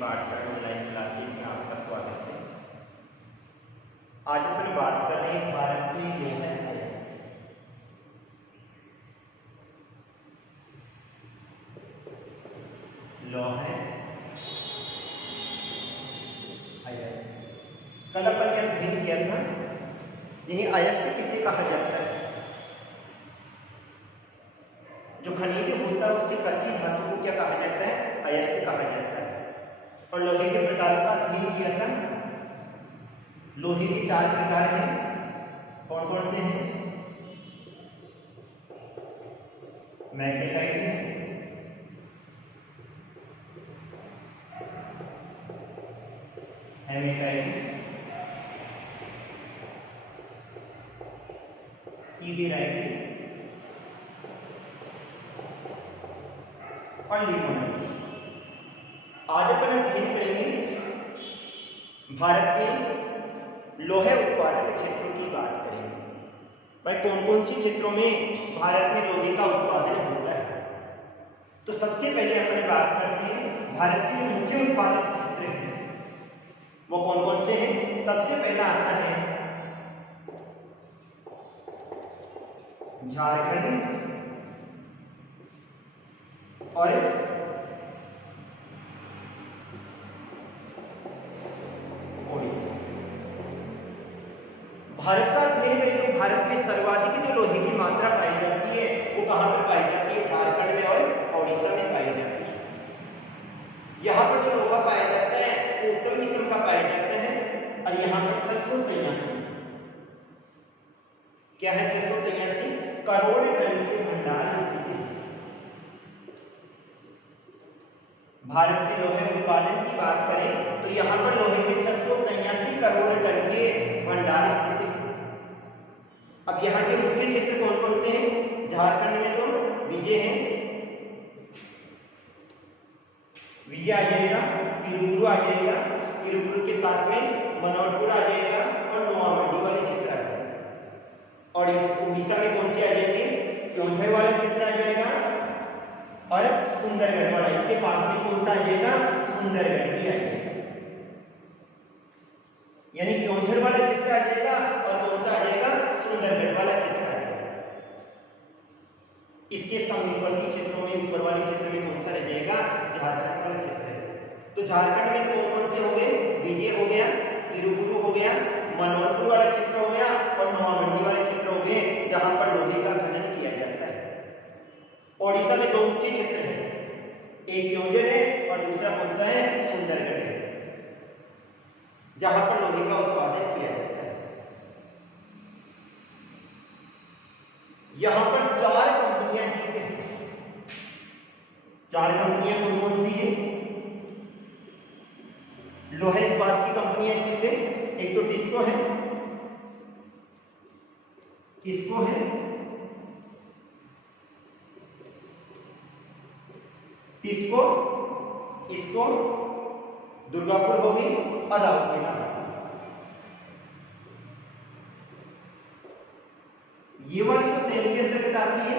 पाठ्यक्रम online classes में आपका स्वागत है। आज अपन बात कर रहे हैं भारत में जो है लौ है कल अपन ने अध्ययन किया था, यही अयस्क किसे कहा जाता है? जो खनिज होता है उसकी कच्ची धातु को क्या कहा जाता है? अयस्क कहा जाता है। और लोहे के प्रकारों का अध्ययन किया था। लोहे के 4 प्रकार हैं। कौन कौन से हैं? मैग्नेटाइट है, हेमेटाइट, सिडेराइट और लिमोनाइट। आज अपन अध्ययन करेंगे भारत में लोहे उत्पादक क्षेत्रों की बात करेंगे। भाई कौन कौन सी क्षेत्रों में भारत में लोहे का उत्पादन होता है? तो सबसे पहले अपन बात करते हैं भारत के जो मुख्य उत्पादक क्षेत्र हैं वो कौन कौन से हैं। सबसे पहला आता है झारखंड और ओडिशा। भारत का अध्ययन करें तो भारत में सर्वाधिक जो लोहे की मात्रा पाई जाती है वो कहां पर पाई जाती है? झारखंड में और ओडिशा में पाई जाती है। यहाँ पर जो लोहा पाया जाता है वो उत्तम किस्म का पाया जाता है और यहाँ पर 683 क्या है? 683 करोड़ टन के भंडार स्थित है। भारत में लोहे उत्पादन की बात करें तो यहाँ पर लोहे के 683 करोड़ टन के भंडार स्थित है। अब यहाँ के मुख्य क्षेत्र कौन कौन से हैं? झारखंड में तो विजय है, विजय आ जाएगा, किरुबुरु आ जाएगा, किरुबुरु के साथ में मनोहरपुर आ जाएगा और नोआमंडी वाले क्षेत्र आ जाएगा। और उड़ीसा में कौन से आ जाएंगे? क्योंझर वाला क्षेत्र आ जाएगा और सुंदरगढ़ वाला। इसके पास में कौन सा आ जाएगा? सुंदरगढ़ भी आ जाएगा। यानी क्योंझर वाला क्षेत्र आ जाएगा और कौन सा आ जाएगा? सुंदरगढ़ वाला क्षेत्र आ जाएगा। इसके समीपवर्ती क्षेत्रों में ऊपर वाले क्षेत्र में कौन सा रह जाएगा? झारखंड वाला क्षेत्र है। तो झारखंड में तो कौन से हो गए? विजय हो गया, किरुबुरु हो गया, मनोहरपुर वाला क्षेत्र हो गया और नोआमंडी वाले क्षेत्र हो गए जहां पर लोहे का खनन किया जाता है। ओडिशा में 2 मुख्य क्षेत्र हैं, एक क्योंझर है और दूसरा कौन सा है? सुंदरगढ़ है, जहां पर लोहे का उत्पादन किया जाता है। यहां पर 4 कंपनियां स्थित हैं। 4 कंपनियां कौन कौन सी है? लोहे इस्पात की कंपनियां स्थित है। एक तो टिस्को है, किसको है? टिस्को, इसको दुर्गापुर होगी और राउरकेला। ये वाली तो सेल के अंतर्गत आती है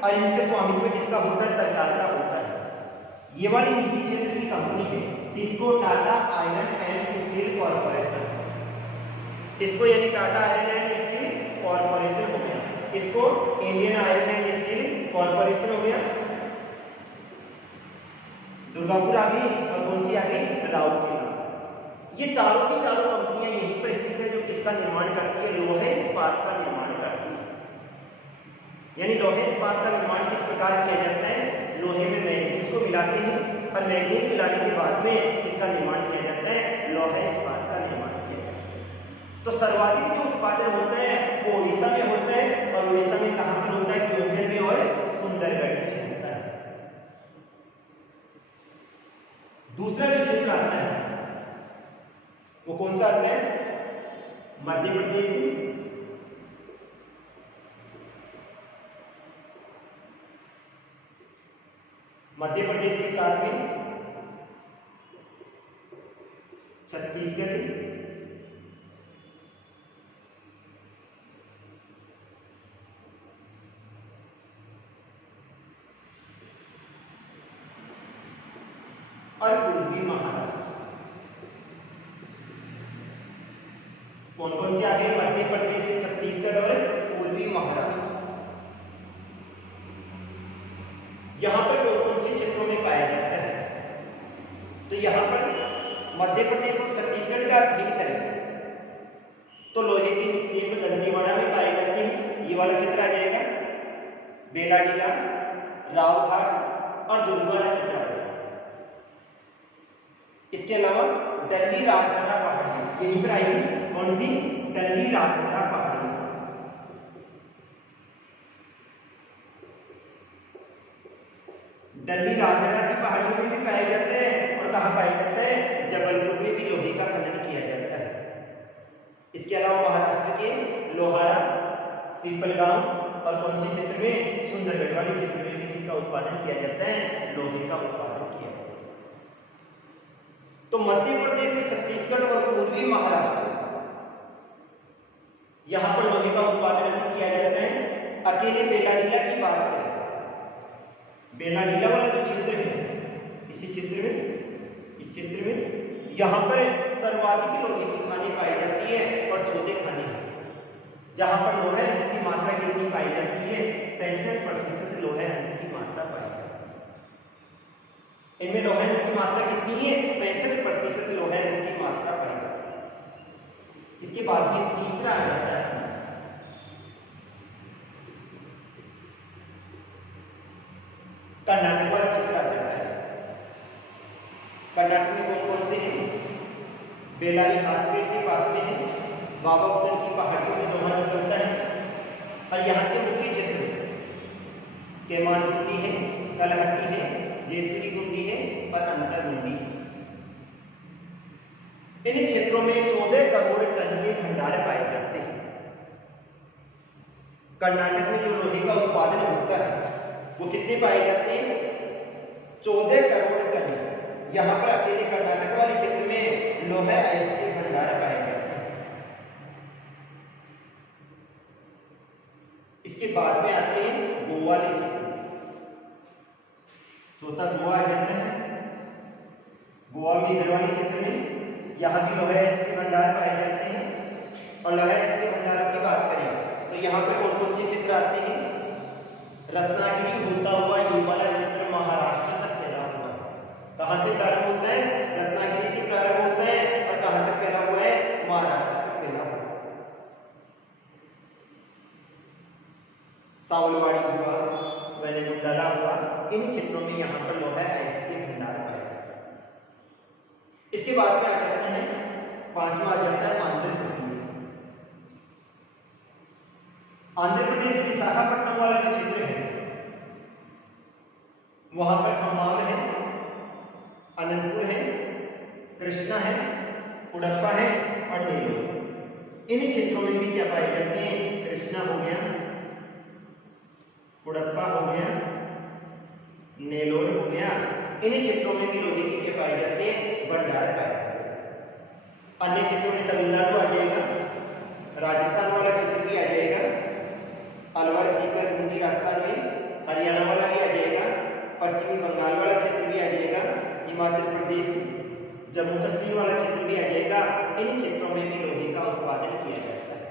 और इनके स्वामित्व किसका होता है? सरकार का होता है। ये वाली निजी क्षेत्र की कंपनी है TISCO Tata iron and steel corporation. TISCO यानी Tata iron and steel corporation हो गया, इसको Indian iron and steel corporation हो गया। दुर्गापुर आ गई और कौन सी आ गई? राउरकेला। ये चारों की चारों कंपनियां यहीं पर स्थित है जो किसका निर्माण करती है? लोहे इस्पात का निर्माण करती है। यानी लोहे इस्पात का निर्माण किस प्रकार किया जाता है? लोहे में मैग्नीज को मिलाते हैं और मैग्नीज मिलाने के बाद में इसका निर्माण किया जाता है, लोहे इस्पात का निर्माण किया जाता है। तो सर्वाधिक जो उत्पादन होता है वो उड़ीसा में होता है और उड़ीसा में कहां पर होता है? क्योंझर में और सुंदरगढ़ में होता है। दूसरा जो क्षेत्र आता है वो कौन सा आता है? मध्य प्रदेश, मध्य प्रदेश के साथ में छत्तीसगढ़ और पूर्वी महाराष्ट्र। कौन कौन से आ गए? मध्य प्रदेश से छत्तीसगढ़ और पूर्वी महाराष्ट्र। यहाँ पर कौन कौन से क्षेत्रों में पाया जाता है? तो यहाँ पर मध्य प्रदेश और छत्तीसगढ़ का अध्ययन करें तो लोहे की निक्षेप दंतेवाड़ा में पाए जाते हैं। ये वाला क्षेत्र आ जाएगा, बेलाडीला, रावघाट और दुर्ग वाला क्षेत्र आ जाएगा। इसके अलावा दल्ली राजहरा पहाड़ी यहीं पर आएगी। कौन सी? दल्ली राजहरा पहाड़ी। दल्ली राजहरा की पहाड़ियों में भी पाए जाते हैं। और कहाँ पाया जाता है? जबलपुर में भी लोहे का खनन किया जाता है। इसके अलावा महाराष्ट्र के लोहारा, पीपलगांव और कौन से क्षेत्र में? सुंदरगढ़ वाले क्षेत्र में भी इसका उत्पादन किया जाता है, लोहे का उत्पादन किया जाता है। तो मध्य प्रदेश से छत्तीसगढ़ और पूर्वी महाराष्ट्र, यहां पर लोहे का उत्पादन अधिक किया जाता है। अकेले बेलाडीला की बात करें, बेलाडीला वाला जो क्षेत्र है, इसी क्षेत्र में यहां पर सर्वाधिक लोहे की खानें पाई जाती है और छोटे खाने हैं। जहां पर लोहे अंश की मात्रा कितनी पाई जाती है? 65% लोहे अंश की मात्रा पाई जाती है। इनमें लोहे अंश की मात्रा कितनी है? 65% लोहे अंश की मात्रा पाई जाती है। इसके बाद में तीसरा आ जाता है कर्नाटक वाला क्षेत्र आ जाता है। कर्नाटक में कौन कौन से हैं? बेलारी हासपेट के पास में है, बाबा बुदन की पहाड़ियों में लोहा निकलता है। और यहाँ के मुख्य क्षेत्र केमानगुंडी है, कलहट्टी है, जयसूरी गुंडी है और अंतरगुंडी है। इन क्षेत्रों में 14 करोड़ टन के भंडार पाए जाते हैं। कर्नाटक में जो लोहे का उत्पादन होता है वो कितने पाए जाते हैं? 14 करोड़ टन। यहाँ पर अकेले कर्नाटक वाले क्षेत्र में लोहे अयस्क के भंडार पाए जाते हैं। इसके बाद में आते हैं गोवा वाले क्षेत्र। चौथा गोवा आ जाता है। गोवा में इधर वाले क्षेत्र में यहाँ भी लोहे अयस्क के भंडार पाए जाते हैं। और लोहे अयस्क के भंडारों की बात करें तो यहाँ पर कौन कौन से क्षेत्र आते हैं? रत्नागिरी होता हुआ ये वाला क्षेत्र महाराष्ट्र तक फैला हुआ है। कहां से प्रारंभ होता है? रत्नागिरी से प्रारंभ होता है और कहां तक फैला हुआ है? महाराष्ट्र तक फैला हुआ है। सावलवाड़ी हुआ, वेनेगुंडला हुआ, इन क्षेत्रों में यहाँ पर लोहे अयस्क के भंडार पाए जाते हैं। इसके बाद में आ जाते हैं, पांचवा आ जाता है आंध्र प्रदेश। आंध्र प्रदेश विशाखापट्टनम वाला जो क्षेत्र है वहां पर खम्माम है, अनंतपुर है, कृष्णा है, उड़प्पा है और नेलोर। इन क्षेत्रों में भी क्या पाए जाते हैं? कृष्णा हो गया, उड़प्पा हो गया, नेलोर हो गया। इन क्षेत्रों में भी लोहे की क्या पाए जाते हैं? भंडार पाए जाते हैं। अन्य क्षेत्रों में तमिलनाडु आ जाएगा, राजस्थान वाला क्षेत्र भी आ जाएगा, अलवर, सीकर, बूंदी राजस्थान में, हरियाणा वाला भी आ जाएगा, पश्चिमी बंगाल वाला क्षेत्र भी आ जाएगा, हिमाचल प्रदेश, जम्मू कश्मीर वाला क्षेत्र भी आ जाएगा। इन क्षेत्रों में भी लोहे का उत्पादन किया जाता है।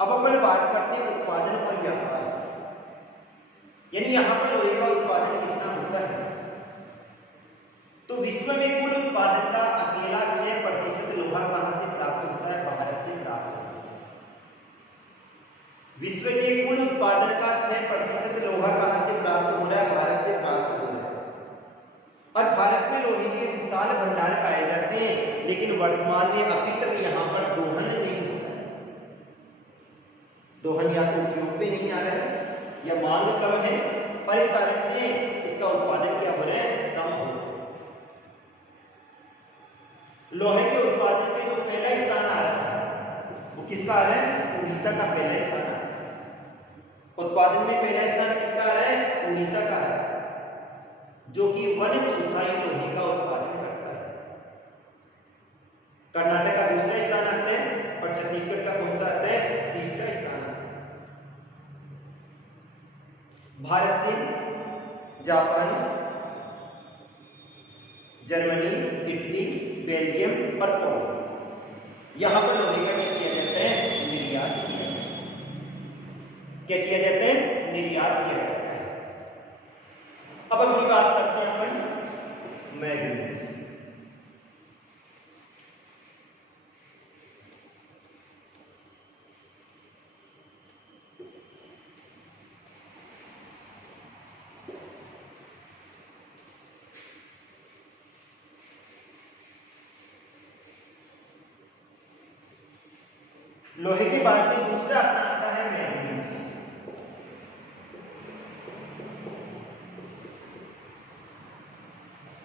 अब अपन बात करते हैं उत्पादन और व्यापार, यानी यहाँ पर लोहे का उत्पादन कितना होता है। तो विश्व में कुल उत्पादन का अकेला 6% लोहा कहां से प्राप्त होता है? भारत से प्राप्त होता है। विश्व के कुल उत्पादन का 6% लोहा कहां से प्राप्त हो रहा है? भारत से प्राप्त हो रहा है। और भारत में लोहे के विशाल भंडार पाए जाते हैं, लेकिन वर्तमान में अभी तक यहाँ पर दोहन नहीं होता है। दोहन या तो उपयोग में नहीं आ रहा है या मांग कम है, और इस कारण से इसका उत्पादन क्या हो रहा है? कम हो रहा है। लोहे के उत्पादन में जो पहला स्थान आ रहा है वो किसका आ रहा है? उड़ीसा का पहला स्थान आ रहा है। उत्पादन में पहला स्थान किसका आ रहा है? उड़ीसा का आ रहा है, जो कि 1/4 लोहे का उत्पादन करता है। कर्नाटक का दूसरा स्थान आता है और छत्तीसगढ़ का कौन सा आता है? तीसरा स्थान आता है। भारत से जापान, जर्मनी, इटली, बेल्जियम और पोलैंड, यहां पर लोहे का क्या किया जाता है, निर्यात किया जाता है। क्या किया जाता है, निर्यात किया जाता है। अब अगली बात करते हैं अपन मैग्नीज। लोहे के बाद में दूसरा अपना आता है मैग्नीज।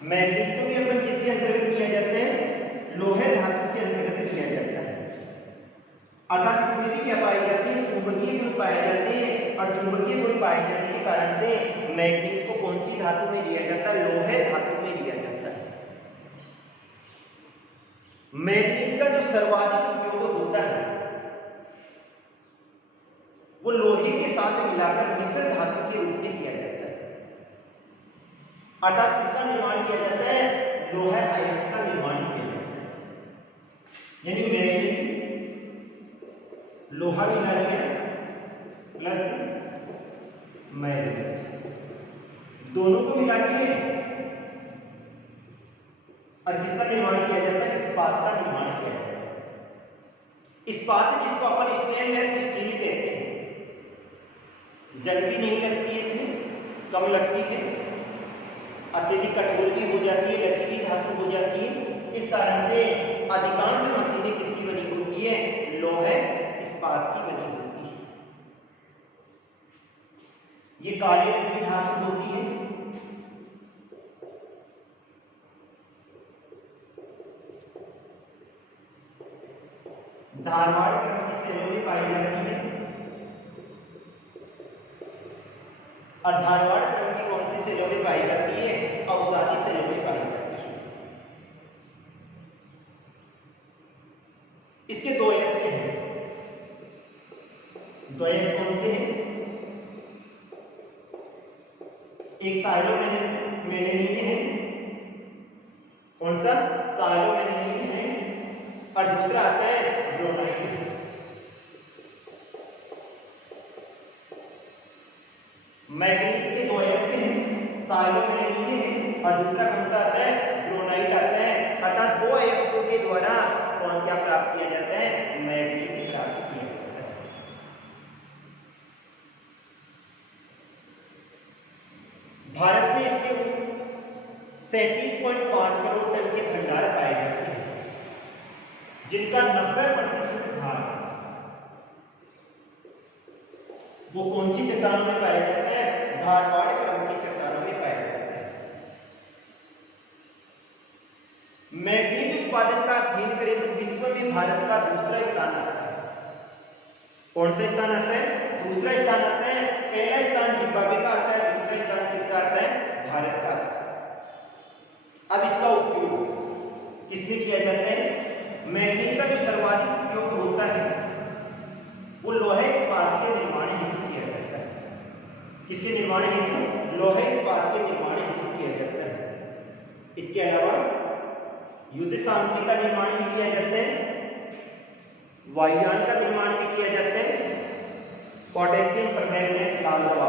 मैग्नीज को भी अपन किसके अंतर्गत किया जाता है, लोहे धातु के अंतर्गत किया जाता है। अर्थात इसमें भी क्या पाई जाती है, चुंबकीय गुण पाए जाते हैं, और चुंबकीय गुण पाए जाने के कारण से मैग्नीज को कौन सी धातु में लिया जाता है, लोहे धातु में लिया जाता है। मैग्नीज का जो सर्वाधिक उपयोग होता है वो लोहे के साथ मिलाकर मिश्र धातु के रूप में किया जाता है। अर्थात इसका निर्माण किया जाता है, लोहा अयस्क का निर्माण किया जाता है। यानी मैग्नीज लोहा मिला लिया प्लस मैग्नीज, दोनों को मिला के और किसका निर्माण किया जाता है, इस्पात का निर्माण किया जाता है। इस्पात जिसको अपन स्टेनलेस स्टील कहते हैं, जंग भी नहीं लगती है, इसमें कम लगती है, अत्यधिक कठोर भी हो जाती है, लचीली धातु हो जाती है। इस कारण से अधिकांश मशीनें किसकी बनी होती है, लोहे इस्पात की बनी होती है। ये काले रंग की धातु होती है। धारवाड़ क्रम की सेलों में पाई जाती है, और धारवाड़ क्रम की कौन सी सेलों में पाई जाती है, अवसादी सेलों में पाई जाती है। इसके दो एस के हैं, दो एस कौन से हैं, एक साइलोमेलेनिन है, कौन सा, साइलोमेलेनिन है, और दूसरा आता है ब्रोमाइड। मैग्नीज के दो एस के हैं, साइलोमेलेनिन है, और दूसरा कौन सा आता है, ब्रोमाइड आता है। अर्थात दो अयस्कों के द्वारा कौन क्या प्राप्त किया जाता है, मैग्नीज प्राप्त किया जाता है। भारत में इसके 37.5 करोड़ टन के भंडार पाए जाते हैं, जिनका 90% भाग वो कौन सी चट्टानों में पाया जाता है, धारवाड़ क्रम की चट्टानों में पाया जाता है। मैग्नीज उत्पादन का अध्ययन करें तो विश्व में भारत का दूसरा स्थान आता है। कौन सा स्थान आता है, दूसरा स्थान आता है। पहला स्थान जिम्बाब्वे का आता है, दूसरा स्थान किसका आता है, भारत का आता है। अब इसका उपयोग किसमें किया जाता है, मैग्नीज का जो सर्वाधिक उपयोग होता है वो लोहे इस्पात के निर्माण हेतु किया जाता है। किसके निर्माण हेतु, लोहे इस्पात के निर्माण हेतु किया जाता है। इसके अलावा युद्ध सामग्री का निर्माण भी किया जाता है, वायुयान का निर्माण भी किया जाता है, पोटेशियम परमैंगनेट लाल दवा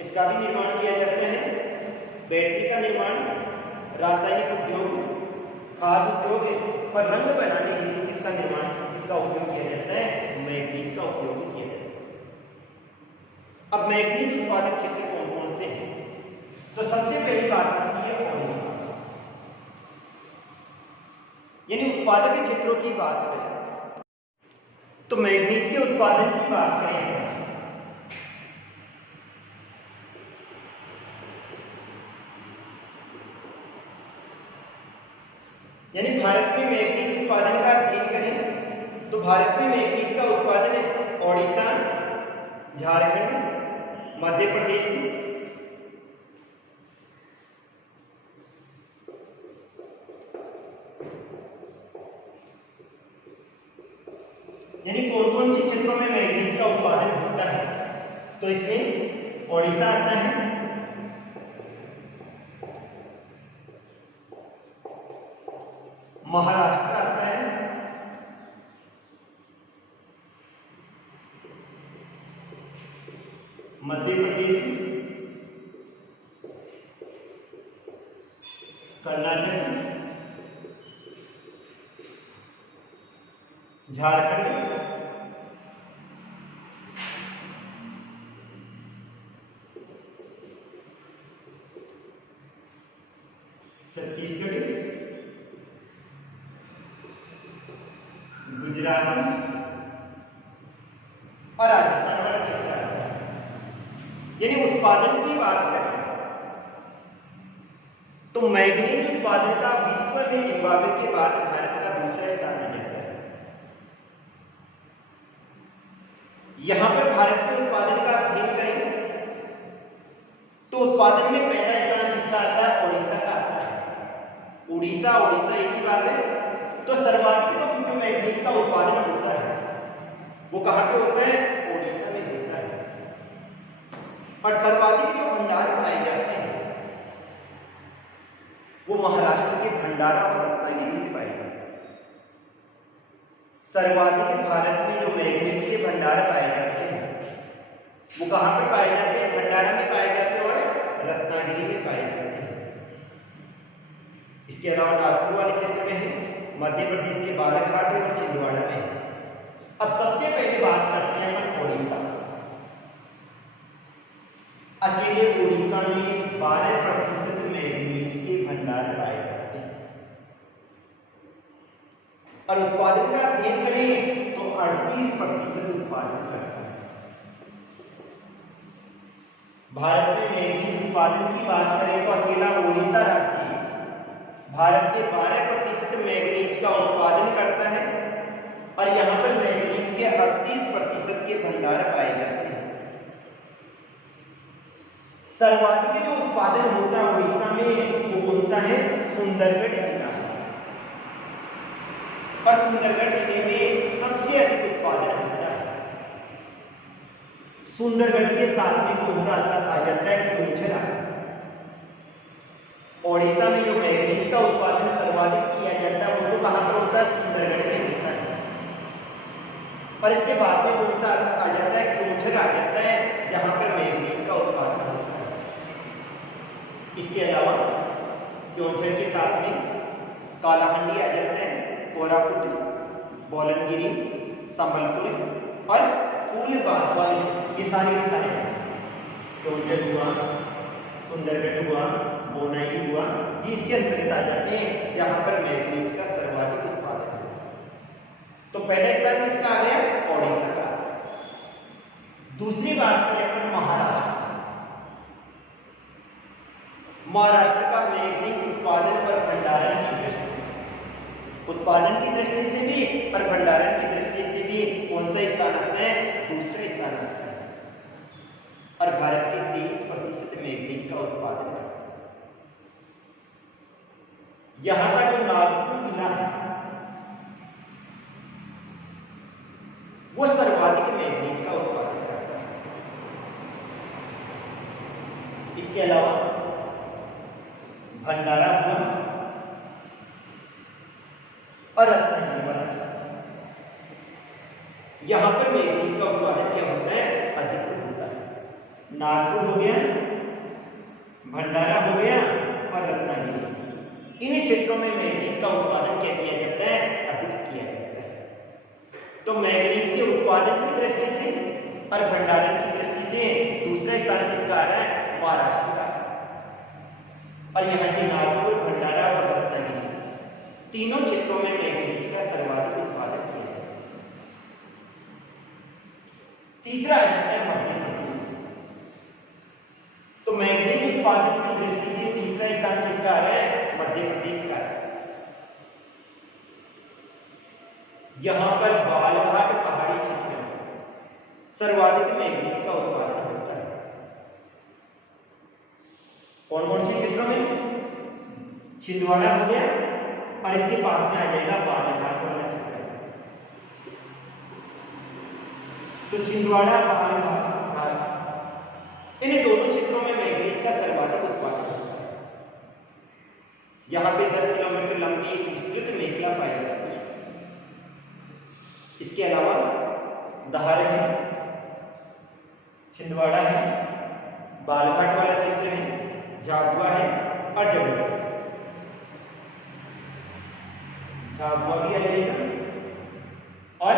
इसका भी निर्माण किया जाता है, बैटरी का निर्माण, रासायनिक उद्योग, खाद उद्योग पर रंग बनाने हेतु किसका निर्माण, इसका उपयोग किया जाता है, मैग्नीज का उपयोग किया जाता है। अब मैग्नीज उत्पादक क्षेत्र कौन कौन से हैं, तो सबसे पहली बात आती है ओडिशा। यानी उत्पादक क्षेत्रों की बात करें तो मैग्नीज के उत्पादन की बात करें यानी भारत में मैग्नीज उत्पादन का अध्ययन करें तो भारत में मैग्नीज का उत्पादन ओडिशा, झारखंड, मध्य प्रदेश, यानी कौन कौन से क्षेत्रों में मैग्नीज का उत्पादन होता है, तो इसमें ओडिशा आता है, महाराष्ट्र आता है, मध्य प्रदेश, कर्नाटक, झारखंड, छत्तीसगढ़, गुजरात और राजस्थान वाला क्षेत्र आता है। यानी उत्पादन की बात करें तो मैग्नीज उत्पादन का विश्व में जिम्बाब्वे के बाद भारत का दूसरा स्थान आ जाता है। यहां पर भारत के उत्पादन का अध्ययन करें तो उत्पादन में पहला स्थान किसका आता है? ओडिशा का आता है। उड़ीसा एक ही बात है। तो सर्वाधिक जो मैग्नीज का उत्पादन होता है वो कहां पे होता है? ओडिशा में होता है। और सर्वाधिक जो भंडार पाए जाते हैं वो महाराष्ट्र के भंडारा और रत्नागिरी में पाए जाते हैं। सर्वाधिक भारत में जो मैग्नीज के भंडार पाए जाते हैं वो कहां पे पाए जाते हैं? भंडारा में पाए जाते हैं और रत्नागिरी में पाए जाते हैं। इसके अलावा नागपुर वाले क्षेत्र में है, मध्य प्रदेश के बालाघाट और छिंदवाड़ा में है। अब सबसे पहले बात करते हैं अपन ओडिशा। अकेले ओडिशा में 12% मैग्नीज के भंडार पाए जाते हैं। और उत्पादन का अध्ययन करें तो 38% उत्पादन करता है। भारत में मैग्नीज उत्पादन की बात करें तो अकेला ओडिशा राज्य भारत के 12% मैग्नीज का उत्पादन करता है और यहां पर मैग्नीज के 38% के भंडार पाए जाते हैं। सर्वाधिक जो उत्पादन होता है उड़ीसा में वो कौन सा है? सुंदरगढ़ जिला। और सुंदरगढ़ जिले में सबसे अधिक उत्पादन होता है। सुंदरगढ़ के साथ में कौन सा आ जाता है? क्योंझर। ओडिशा में जो मैग्नीज का उत्पादन सर्वाधिक किया जाता है वो तो कहां पर होता है? सुंदरगढ़ में होता है। और इसके बाद में कौन सा आ जाता है? क्योंझर आ जाता है जहां पर मैग्नीज का उत्पादन होता है। इसके अलावा क्योंझर के साथ में कालाहंडी आ जाते हैं, कोरापुट, बोलनगिरी, संबलपुर और फूलबांसवाड़ा, ये सारे क्योंझर हुआ, सुंदरगढ़ हुआ, बोनाई हुआ, ये इसके अंतर्गत आ जाते हैं जहां पर मैग्नीज का सर्वाधिक उत्पादन है। तो पहला स्थान किसका आ गया? ओडिशा का। दूसरी बात करें अपन महाराष्ट्र। महाराष्ट्र का मैग्नीज उत्पादन और भंडारण की दृष्टि से, उत्पादन की दृष्टि से भी और भंडारण की दृष्टि से भी कौन सा स्थान आता है? दूसरा स्थान आता है। और भारत के 23% मैग्नीज का उत्पादन करता है। यहां का जो नागपुर जिला है वो सर्वाधिक मैग्नीज का उत्पादन करता है। इसके अलावा भंडारा हुआ और रत्नागिरी वाला यहां पर मैग्नीज का उत्पादन क्या होता है? अधिक होता है। नागपुर हो गया, भंडारा हो गया और रत्नागिरी, इन क्षेत्रों में मैग्नीज का उत्पादन क्या किया जाता है? अधिक किया जाता है। तो मैग्नीज के उत्पादन की दृष्टि से और भंडारण की दृष्टि से दूसरा स्थान किसका आ रहा है? महाराष्ट्र का। और यहाँ के नागपुर, भंडारा और रत्नागिरी तीनों क्षेत्रों में मैग्नीज का सर्वाधिक उत्पादन किया जाता है। तीसरा आ जाता है मध्य प्रदेश। तो मैग्नीज उत्पादन की दृष्टि से तीसरा स्थान किसका आ रहा है? मध्य प्रदेश का। यहां पर बालाघाट पहाड़ी क्षेत्र में सर्वाधिक मैग्नीज का उत्पादन होता है। कौन कौन से क्षेत्रों में? छिंदवाड़ा हो गया और इसके पास में आ जाएगा बालाघाट वाला क्षेत्र। तो छिंदवाड़ा, बालाघाट, इन दोनों क्षेत्रों में मैग्नीज का सर्वाधिक उत्पादन होता है। यहां पे 10 किलोमीटर लंबी एक विस्तृत मेखला पाई जाती है। इसके अलावा धार है, छिंदवाड़ा है, बालघाट वाला क्षेत्र है, झाबुआ है और जबलपुर। झाबुआ भी आ जाएगा और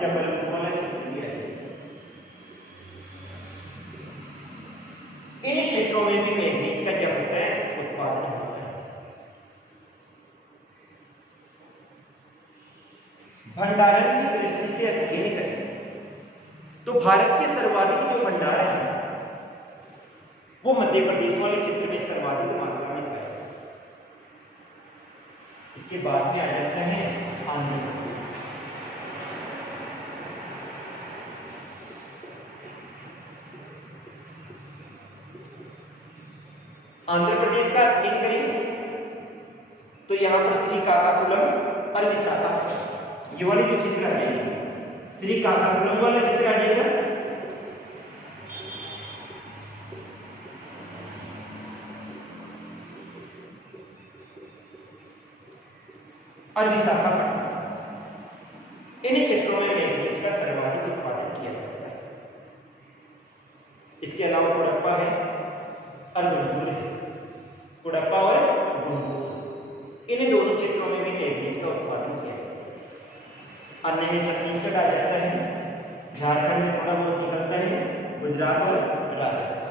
जबलपुर वाला क्षेत्र भी आ जाएगा। इन क्षेत्रों में भी मैग्नीज का क्या होता है, उत्पादन होता है। भंडारण की दृष्टि से अध्ययन करें तो भारत के सर्वाधिक जो भंडार है वो मध्य प्रदेश वाले क्षेत्र में सर्वाधिक मात्रा में है। इसके बाद में आ जाता है आंध्र प्रदेश। आंध्र प्रदेश का अध्ययन करें तो यहां पर श्रीकाकुलम और विशाखापट्टनम ये वाले जो क्षेत्र आ जाएंगे, श्रीकाकुलम वाला क्षेत्र आ जाएगा और विशाखापट्टनम। इन क्षेत्रों में मैग्नीज का सर्वाधिक उत्पादन किया जाता है। इसके अलावा कुडप्पा है और गुंटूर है, कुडप्पा और गुंटूर, इन दोनों क्षेत्रों में भी मैग्नीज का उत्पादन किया जाता है। अन्य में छत्तीसगढ़ आ जाता है, झारखंड में थोड़ा बहुत निकलता है, गुजरात और राजस्थान।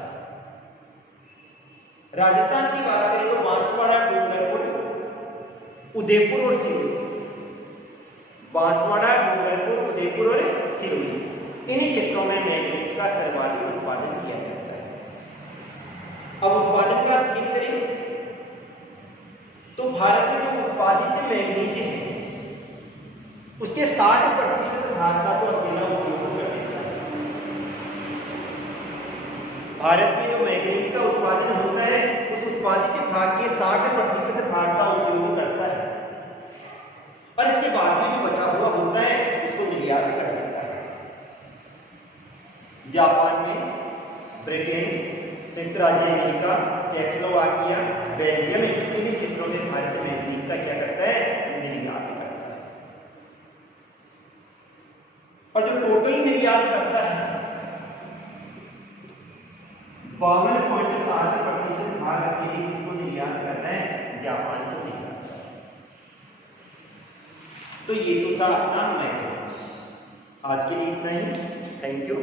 राजस्थान की बात करें तो बांसवाड़ा, डूंगरपुर, उदयपुर और सिरोही, बांसवाड़ा, डूंगरपुर, उदयपुर और सिरोही, इन क्षेत्रों में मैग्नीज का सर्वाधिक उत्पादन किया जाता है। अब उत्पादन का अध्ययन करें तो भारत में जो उत्पादित मैग्नीज है उसके 60% भाग का तो अकेला उपयोग कर देता है। भारत में जो मैग्नीज का उत्पादन होता है उस उत्पादित भाग के 60% भाग का उपयोग करता है और इसके बाद में जो बचा हुआ होता है उसको निर्यात कर देता है। जापान में, ब्रिटेन, संयुक्त राज्य अमेरिका, चेकोस्लोवाकिया, बेल्जियम, इन क्षेत्रों में भारत मैग्नीज का क्या करता है, निर्यात करता है। और जो टोटल निर्यात करता है 52.7% भाग अकेले किसको निर्यात करना है, जापान को निर्यात करना है। तो ये तो था अपना मैग्नीज। आज के लिए इतना ही। Thank you.